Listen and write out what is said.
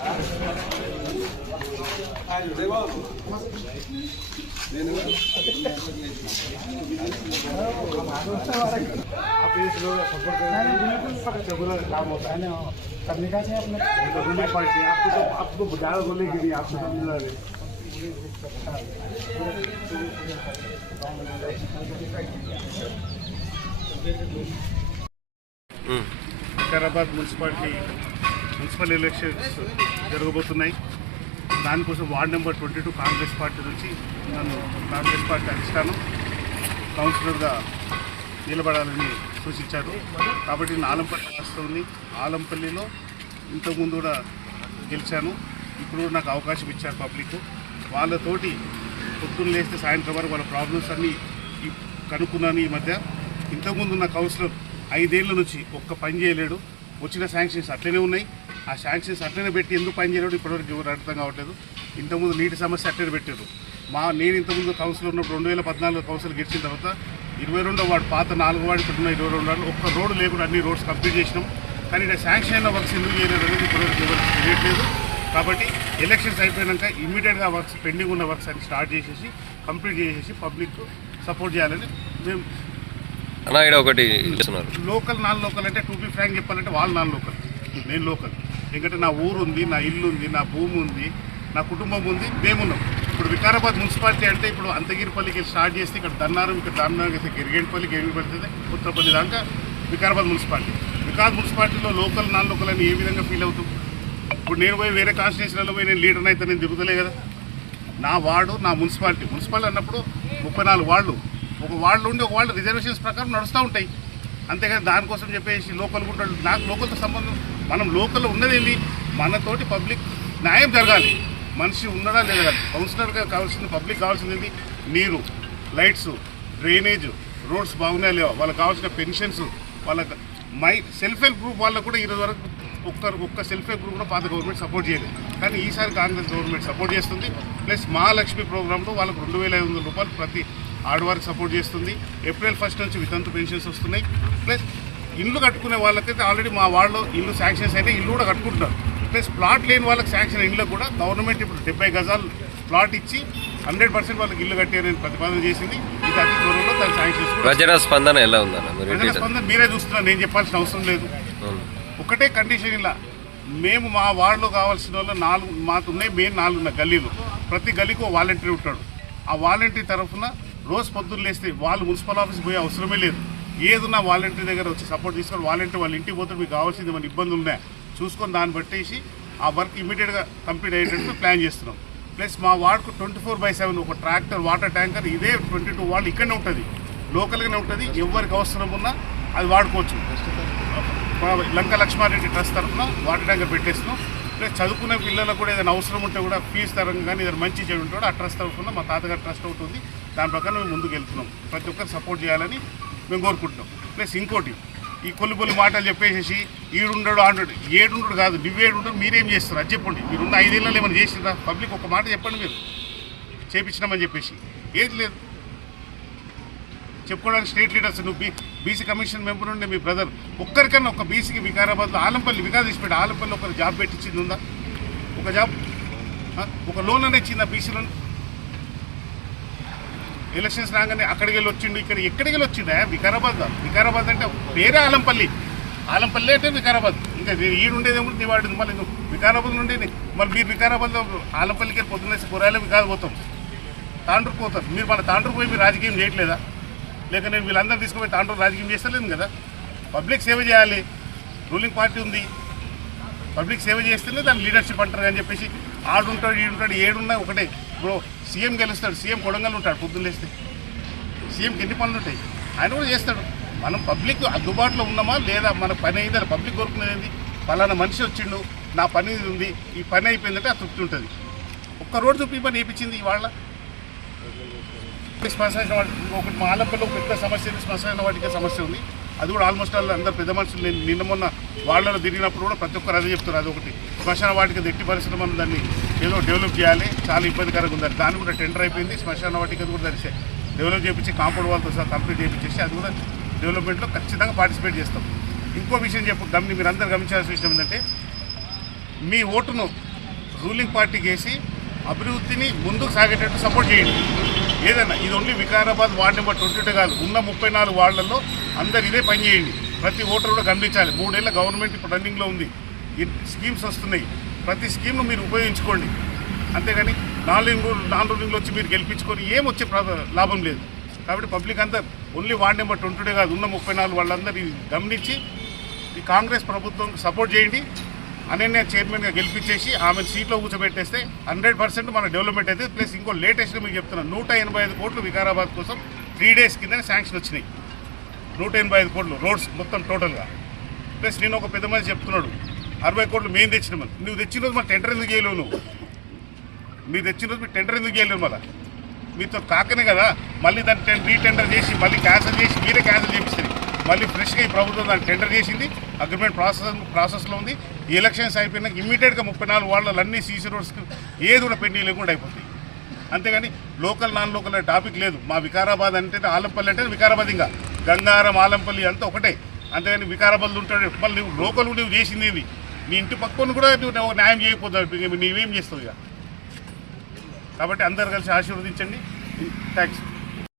करने का चाहिए अपने आपको ज़्यादा बोलेगी नहीं आपको समझ रहे వికారాబాద్ మున్సిపల్ ఎలక్షన్స్ జరగబోతున్నాయి. దానికోసం వార్డ్ నెంబర్ 22 కాంగ్రెస్ పార్టీ నుంచి నన్ను కాంగ్రెస్ పార్టీ అధిష్టానం కౌన్సిలర్గా నిలబడాలని సూచించారు. కాబట్టి నేను ఆలంపల్లి వస్తుంది. ఆలంపల్లిలో ఇంతకుముందు కూడా గెలిచాను. ఇప్పుడు నాకు అవకాశం ఇచ్చారు పబ్లిక్. వాళ్ళతోటి పొద్దున్న లేస్తే సాయంత్రం వరకు వాళ్ళ ప్రాబ్లమ్స్ అన్నీ కనుక్కున్నాను. ఈ మధ్య ఇంతకుముందు ఉన్న కౌన్సిలర్ 5 ఏళ్ళ నుంచి ఒక్క పని చేయలేడు. వచ్చిన శాంక్షన్స్ అట్లనే ఉన్నాయి. ఆ శాంక్షన్స్ అట్లనే పెట్టి ఎందుకు పని చేయలేడు ఇప్పటివరకు ఎవరు అర్థం కావట్లేదు. ఇంతకుముందు నీటి సమస్య అట్లనే పెట్టారు. నేను ఇంతకుముందు కౌన్సిలర్ ఉన్నప్పుడు 2014 కౌన్సిల్ గెలిచిన తర్వాత 22వ వార్డు పాత 4వ వార్డు ఇక్కడ ఉన్న 22 వార్డు ఒక్క రోడ్డు లేకుండా అన్ని రోడ్స్ కంప్లీట్ చేసినాం. కానీ ఇక్కడ శాంక్షన్ అయిన వర్క్స్ ఎందుకు చేయలేదు అనేది ఇప్పటివరకు ఎవరికి తెలియట్లేదు. కాబట్టి ఎలక్షన్స్ అయిపోయాక ఇమ్మీడియట్గా వర్క్స్ పెండింగ్ ఉన్న వర్క్స్ అన్ని స్టార్ట్ చేసేసి కంప్లీట్ చేసేసి పబ్లిక్ సపోర్ట్ చేయాలని మేము ఒకటి లోకల్ నాన్ లోకల్ అంటే టు బి ఫ్రాంక్ చెప్పాలంటే వాళ్ళు నాన్ లోకల్, నేను లోకల్. ఎందుకంటే నా ఊరు ఉంది, నా ఇల్లు ఉంది, నా భూమి ఉంది, నా కుటుంబం ఉంది, మేమున్నాం. ఇప్పుడు వికారాబాద్ మున్సిపాలిటీ అంటే ఇప్పుడు అంతగిరిపల్లికి స్టార్ట్ చేస్తే ఇక్కడ దన్నారం, ఇక్కడ దన్నారం అయితే గిరిగేంపల్లి పడుతుంది, ఉత్తరపల్లి దాకా వికారాబాద్ మున్సిపాలిటీ. వికారాబాద్ మున్సిపాలిటీలో లోకల్ నాన్ లోకల్ అని ఏ విధంగా ఫీల్ అవుతాం? ఇప్పుడు నేను పోయి వేరే కాన్స్టిట్యూషన్లో పోయి నేను లీడర్ని అయితే నేను తిరుగుతలే కదా. నా వార్డు నా మున్సిపాలిటీ అన్నప్పుడు 34 వార్డులు, ఒక వార్డులో ఉండి ఒక వాళ్ళు రిజర్వేషన్స్ ప్రకారం నడుస్తూ ఉంటాయి. అంతేగాని దానికోసం చెప్పేసి లోకల్ ఉంటాడు. నాకు లోకల్తో సంబంధం, మనం లోకల్లో ఉన్నది ఏంటి, మనతోటి పబ్లిక్ న్యాయం జరగాలి. మనిషి ఉండడా లేదా, కౌన్సిలర్గా కావాల్సింది పబ్లిక్ కావాల్సింది ఏంటి, నీరు, లైట్స్, డ్రైనేజ్, రోడ్స్ బాగున్నాయా లేవా, వాళ్ళకి కావాల్సిన పెన్షన్స్, వాళ్ళకి సెల్ఫ్ హెల్ప్ గ్రూప్ వాళ్ళకు కూడా ఈరోజు వరకు ఒక్క సెల్ఫ్ హెల్ప్ గ్రూప్ కూడా పాత గవర్నమెంట్ సపోర్ట్ చేయలేదు. కానీ ఈసారి కాంగ్రెస్ గవర్నమెంట్ సపోర్ట్ చేస్తుంది. ప్లస్ మహాలక్ష్మి ప్రోగ్రాంలో వాళ్ళకు 2500 రూపాయలు ప్రతి ఆడవారికి సపోర్ట్ చేస్తుంది. ఏప్రిల్ 1 నుంచి వితంతు పెన్షన్స్ వస్తున్నాయి. ప్లస్ ఇల్లు కట్టుకునే వాళ్ళకైతే ఆల్రెడీ మా వాళ్ళలో ఇల్లు శాంక్షన్స్ అయితే ఇల్లు కూడా కట్టుకుంటున్నారు. ప్లస్ ప్లాట్ లేని వాళ్ళకి శాంక్షన్ ఇల్లు కూడా గవర్నమెంట్ ఇప్పుడు 70 గజాలు ప్లాట్ ఇచ్చి 100% వాళ్ళకి ఇల్లు కట్టారని ప్రతిపాదన చేసింది. ఇది అతి త్వరలో దాని శాంక్షన్స్. ప్రజల స్పందన ఎలా ఉందన్న? ప్రజల స్పందన మీరే చూస్తున్నారు, నేను చెప్పాల్సిన అవసరం లేదు. ఒకటే కండిషన్, ఇలా మేము మా వార్డులో కావాల్సిన వాళ్ళు మాకున్నాయి మెయిన్ 4 గల్లీలు. ప్రతి గల్లీకి ఓ వాలంటీర్ ఉంటాడు. ఆ వాలంటీర్ తరఫున రోజు పొద్దున్న లేస్తే వాళ్ళు మున్సిపల్ ఆఫీస్కి పోయే అవసరమే లేదు. ఏదున్నా వాలంటీర్ దగ్గర వచ్చి సపోర్ట్ తీసుకొని వాలంటీర్ వాళ్ళ ఇంటికి పోతే మీకు కావాల్సింది మన ఇబ్బందులు ఉన్నాయా చూసుకొని దాన్ని బట్టేసి ఆ వర్క్ ఇమీడియట్గా కంప్లీట్ అయ్యేటట్టు ప్లాన్ చేస్తున్నాం. ప్లస్ మా వార్డుకు 24/7 ఒక ట్రాక్టర్, వాటర్ ట్యాంకర్, ఇదే 22 వార్డు ఇక్కడనే ఉంటుంది, లోకల్గానే ఉంటుంది. ఎవరికి అవసరం ఉన్నా అది వాడుకోవచ్చు. లంక లక్ష్మారెడ్డి ట్రస్ట్ తరఫున వాటర్ ట్యాంకర్ పెట్టేస్తున్నాం. ప్లస్ చదువుకునే పిల్లలకు కూడా ఏదైనా అవసరం ఉంటే కూడా ఫీజు తరంగా కానీ ఏదైనా మంచి చెడు ఉంటాడు ఆ ట్రస్ట్ తరఫున మా తాతగారి ట్రస్ట్ ఒకటి ఉంది. దాని ప్రకారం మేము ముందుకు వెళ్తున్నాం. ప్రతి ఒక్కరు సపోర్ట్ చేయాలని మేము కోరుకుంటున్నాం. ప్లస్ ఇంకోటి, ఈ కొల్లి మాటలు చెప్పేసి ఈడుండడు ఆండడు, ఏడుండడు కాదు, నువ్వేడుంటాడు, మీరేం చేస్తారు అది చెప్పండి. మీరున్న 5 ఏళ్ళలో ఏమైనా చేసిందా? పబ్లిక్ ఒక మాట చెప్పండి, మీరు చేపించినామని చెప్పేసి ఏది లేదు చెప్పుకోవడానికి. స్టేట్ లీడర్స్, నువ్వు బీసీ కమిషన్ మెంబర్ ఉండే మీ బ్రదర్ ఒక్కరికన్నా ఒక బీసీకి వికారాబాద్లో ఆలంపల్లి వికాస్ తీసిపెట్టి ఆలంపల్లి ఒకరు జాబ్ పెట్టించింది ఉందా? ఒక జాబ్, ఒక లోన్ అనేది ఇచ్చిందా బీసీలో? ఎలక్షన్స్ రాగానే అక్కడికి వెళ్ళి వచ్చిండు, ఇక్కడ ఎక్కడికి వెళ్ళి వచ్చిందా? వికారాబాద్ అంటే వేరే ఆలంపల్లి అంటే వికారాబాద్. ఇంకా ఈడుండేదేమో నీ వాడు మళ్ళీ నువ్వు వికారాబాద్ నుండి మళ్ళీ మీరు వికారాబాద్లో ఆలంపల్లికి వెళ్ళి పొద్దున్నేసి కూరగాయలు వికారాబాద్ పోతాం, తాండ్రుకు పోతారు. మీరు మన తాండ్రుకు పోయి మీరు రాజకీయం చేయట్లేదా? లేక నేను వీళ్ళందరూ తీసుకుపోయి తాండ్రు రాజకీయం చేస్తలేదు కదా. పబ్లిక్ సేవ చేయాలి, రూలింగ్ పార్టీ ఉంది, పబ్లిక్ సేవ చేస్తేనే దాని లీడర్షిప్ అంటారు అని చెప్పేసి ఆడుంటాడు ఈడుంటాడు ఏడున్నా ఒకటే. ఇప్పుడు సీఎం గెలుస్తాడు, సీఎం కొడంగల్ ఉంటాడు, పొద్దున్న లేస్తే సీఎంకి ఎన్ని పనులు ఉంటాయి, ఆయన కూడా చేస్తాడు. మనం పబ్లిక్ అందుబాటులో ఉన్నామా లేదా, మన పని అయిందా? పబ్లిక్ కోరుకునేది పలానా మనిషి వచ్చిండు, నా పని ఉంది, ఈ పని అయిపోయిందంటే ఆ తృప్తి ఉంటుంది. ఒక్క రోడ్డు చూపి పని వేయించింది ఇవాళ. శ్మశాన వాటి ఒకటి మా ఆలంపల్లిలో పెద్ద సమస్య ఉంది, శ్మశాన వాటికి సమస్య ఉంది. అది కూడా ఆల్మోస్ట్ అందరు పెద్ద మనుషులు నేను నిన్న మొన్న వాళ్ళలో తిరిగినప్పుడు కూడా ప్రతి ఒక్కరు అదే చెప్తారు. అది ఒకటి శ్మశాన వాటికి ఎట్టి పరిస్థితుల్లో మనం దాన్ని ఏదో డెవలప్ చేయాలి, చాలా ఇబ్బందికరంగా ఉంది. దాన్ని కూడా టెండర్ అయిపోయింది. శ్మశాన వాటికి అది కూడా దాన్ని డెవలప్ చేయించి కాంపౌండ్ వాళ్ళతో సహా కంప్లీట్ చేయించేసి అది కూడా డెవలప్మెంట్లో ఖచ్చితంగా పార్టిసిపేట్ చేస్తాం. ఇంకో విషయం మీరు అందరూ గమనించాల్సిన విషయం ఏంటంటే, మీ ఓటును రూలింగ్ పార్టీకి వేసి అభివృద్ధిని ముందుకు సాగేటట్టు సపోర్ట్ చేయండి. ఏదైనా ఇది ఓన్లీ వికారాబాద్ వార్డు నెంబర్ 22 కాదు, ఉన్న 34 వార్డులలో అందరు ఇదే పని చేయండి. ప్రతి ఓటర్ కూడా గమనించాలి. 3 ఏళ్ళ గవర్నమెంట్ ఇప్పుడు రన్నింగ్లో ఉంది, ఈ స్కీమ్స్ వస్తున్నాయి, ప్రతి స్కీమ్ను మీరు ఉపయోగించుకోండి. అంతేగాని నాన్ రూలింగ్లో వచ్చి మీరు గెలిపించుకొని ఏమొచ్చే లాభం లేదు. కాబట్టి పబ్లిక్ అంతా ఓన్లీ వార్డు నెంబర్ 22 కాదు, ఉన్న 34 వాళ్ళందరూ గమనించి ఈ కాంగ్రెస్ ప్రభుత్వం సపోర్ట్ చేయండి. అనన్య చైర్మన్గా గెలిపించేసి ఆమెను సీట్లో కూర్చోబెట్టేస్తే 100% మన డెవలప్మెంట్ అయితే. ప్లస్ ఇంకో లేటెస్ట్గా మీకు చెప్తున్నాను, 185 కోట్లు వికారాబాద్ కోసం 3 డేస్ కింద శాంక్షన్ వచ్చినాయి. 185 కోట్లు రోడ్స్ మొత్తం టోటల్గా. ప్లస్ నేను ఒక పెద్ద మంది చెప్తున్నాడు 60 కోట్లు మేము తెచ్చినామని. నువ్వు తెచ్చిన రోజు మరి టెండర్ ఎందుకు చేయలేవు? మీరు తెచ్చిన రోజు మీరు టెండర్ ఎందుకు చేయలేవు? మళ్ళీ మీతో కాకనే కదా మళ్ళీ దాన్ని రీటెండర్ చేసి మళ్ళీ క్యాన్సిల్ చేసి మీరే క్యాన్సిల్ చేపిస్తారు. మళ్ళీ ఫ్రెష్గా ఈ ప్రభుత్వం దాన్ని టెండర్ చేసింది, అగ్రిమెంట్ ప్రాసెస్లో ఉంది. ఈ ఎలక్షన్స్ అయిపోయినాక ఇమ్మీడియట్గా 34 వార్డులు అన్ని సీసీ రోడ్స్కి ఏది కూడా పెండింగ్ లేకుండా అయిపోతాయి. అంతేగాని లోకల్ నాన్ లోకల్ అనే టాపిక్ లేదు. మా వికారాబాద్ అంటే ఆలంపల్లి అంటే వికారాబాద్, ఇంకా గంగారం ఆలంపల్లి అంతా ఒకటే. అంతేగాని వికారాబాద్ ఉంటాడు మళ్ళీ నువ్వు లోకల్ నువ్వు చేసింది ఏంది? నీ ఇంటి పక్కన కూడా నువ్వు న్యాయం చేయకపోతావు, నీవేం చేస్తావు ఇక. కాబట్టి అందరు కలిసి ఆశీర్వదించండి. థ్యాంక్స్.